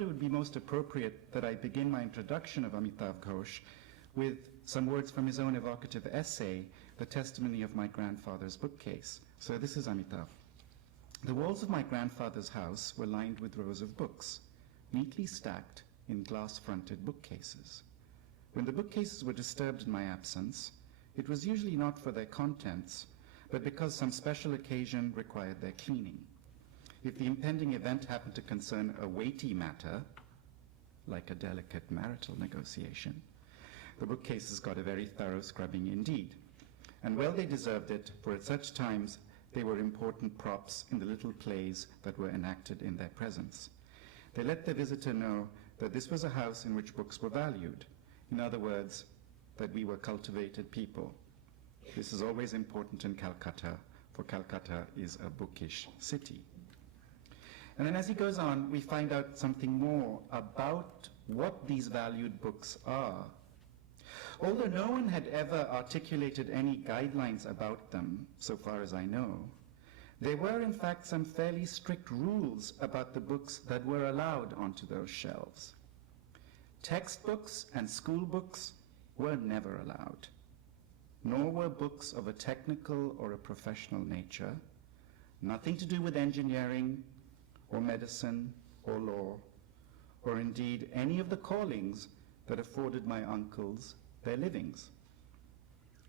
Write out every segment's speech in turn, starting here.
thought it would be most appropriate that I begin my introduction of Amitav Ghosh with some words from his own evocative essay, The Testimony of My Grandfather's Bookcase. So this is Amitav. The walls of my grandfather's house were lined with rows of books, neatly stacked in glass-fronted bookcases. When the bookcases were disturbed in my absence, it was usually not for their contents, but because some special occasion required their cleaning. If the impending event happened to concern a weighty matter, like a delicate marital negotiation, the bookcases got a very thorough scrubbing indeed. And well they deserved it, for at such times they were important props in the little plays that were enacted in their presence. They let the visitor know that this was a house in which books were valued. In other words, that we were cultivated people. This is always important in Calcutta, for Calcutta is a bookish city. And then as he goes on, we find out something more about what these valued books are. Although no one had ever articulated any guidelines about them, so far as I know, there were in fact some fairly strict rules about the books that were allowed onto those shelves. Textbooks and school books were never allowed, nor were books of a technical or a professional nature, nothing to do with engineering or medicine or law, or indeed any of the callings that afforded my uncles their livings.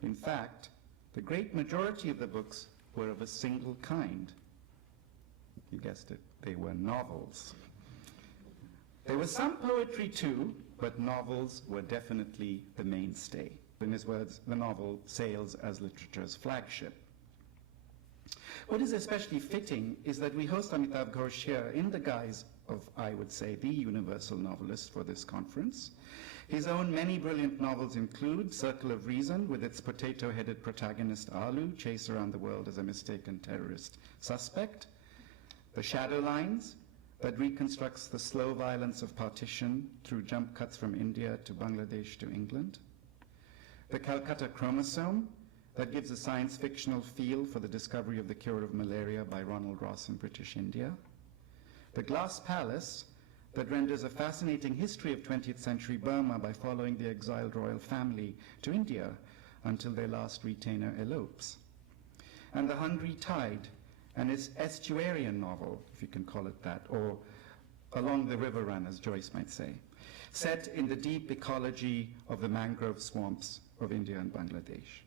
In fact, the great majority of the books were of a single kind. You guessed it, they were novels. There was some poetry too, but novels were definitely the mainstay. In his words, the novel sails as literature's flagship. What is especially fitting is that we host Amitav Ghosh here in the guise of, I would say, the universal novelist for this conference. His own many brilliant novels include Circle of Reason, with its potato-headed protagonist Alu, chased around the world as a mistaken terrorist suspect, The Shadow Lines, that reconstructs the slow violence of partition through jump cuts from India to Bangladesh to England, The Calcutta Chromosome, that gives a science fictional feel for the discovery of the cure of malaria by Ronald Ross in British India, The Glass Palace, that renders a fascinating history of 20th century Burma by following the exiled royal family to India until their last retainer elopes, and The Hungry Tide, an estuarian novel, if you can call it that, or Along the River Run, as Joyce might say, set in the deep ecology of the mangrove swamps of India and Bangladesh.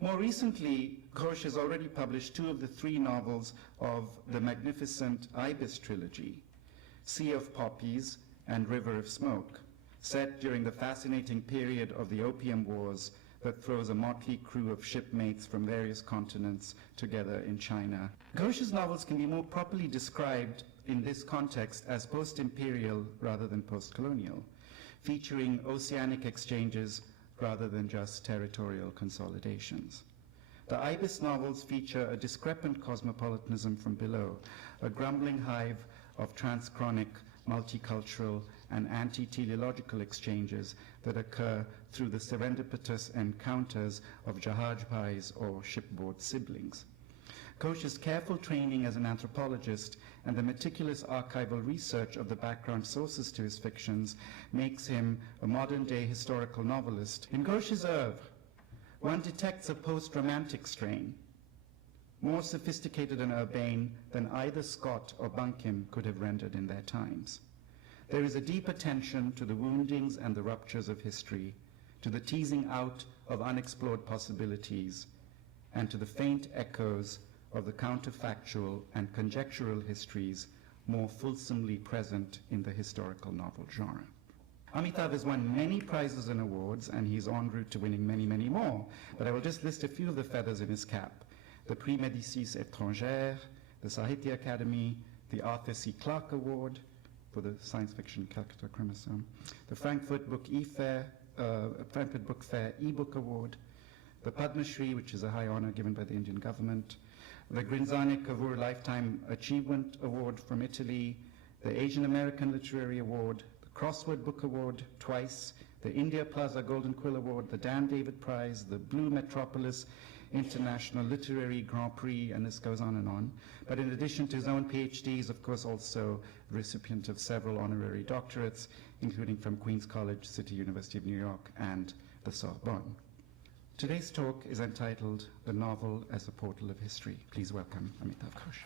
More recently, Ghosh has already published 2 of the 3 novels of the magnificent Ibis trilogy, Sea of Poppies and River of Smoke, set during the fascinating period of the Opium Wars that throws a motley crew of shipmates from various continents together in China. Ghosh's novels can be more properly described in this context as post-imperial rather than post-colonial, featuring oceanic exchanges rather than just territorial consolidations. The Ibis novels feature a discrepant cosmopolitanism from below, a grumbling hive of transchronic, multicultural, and anti-teleological exchanges that occur through the serendipitous encounters of Jahaj Bhais or shipboard siblings. Ghosh's careful training as an anthropologist and the meticulous archival research of the background sources to his fictions makes him a modern-day historical novelist. In Ghosh's oeuvre, one detects a post-romantic strain, more sophisticated and urbane than either Scott or Bunkim could have rendered in their times. There is a deep attention to the woundings and the ruptures of history, to the teasing out of unexplored possibilities, and to the faint echoes of the counterfactual and conjectural histories more fulsomely present in the historical novel genre. Amitav has won many prizes and awards, and he's en route to winning many, many more, but I will just list a few of the feathers in his cap. The Prix Médicis Étrangère, the Sahitya Academy, the Arthur C. Clarke Award for the science fiction Calcutta Chromosome, the Frankfurt Book Fair e-book award, the Padma Shri, which is a high honor given by the Indian government, the Grinzane Cavour Lifetime Achievement Award from Italy, the Asian American Literary Award, the Crossword Book Award twice, the India Plaza Golden Quill Award, the Dan David Prize, the Blue Metropolis International Literary Grand Prix, and this goes on and on. But in addition to his own PhD, he's of course also recipient of several honorary doctorates, including from Queen's College, City University of New York, and the Sorbonne. Today's talk is entitled The Novel as a Portal of History. Please welcome Amitav Ghosh.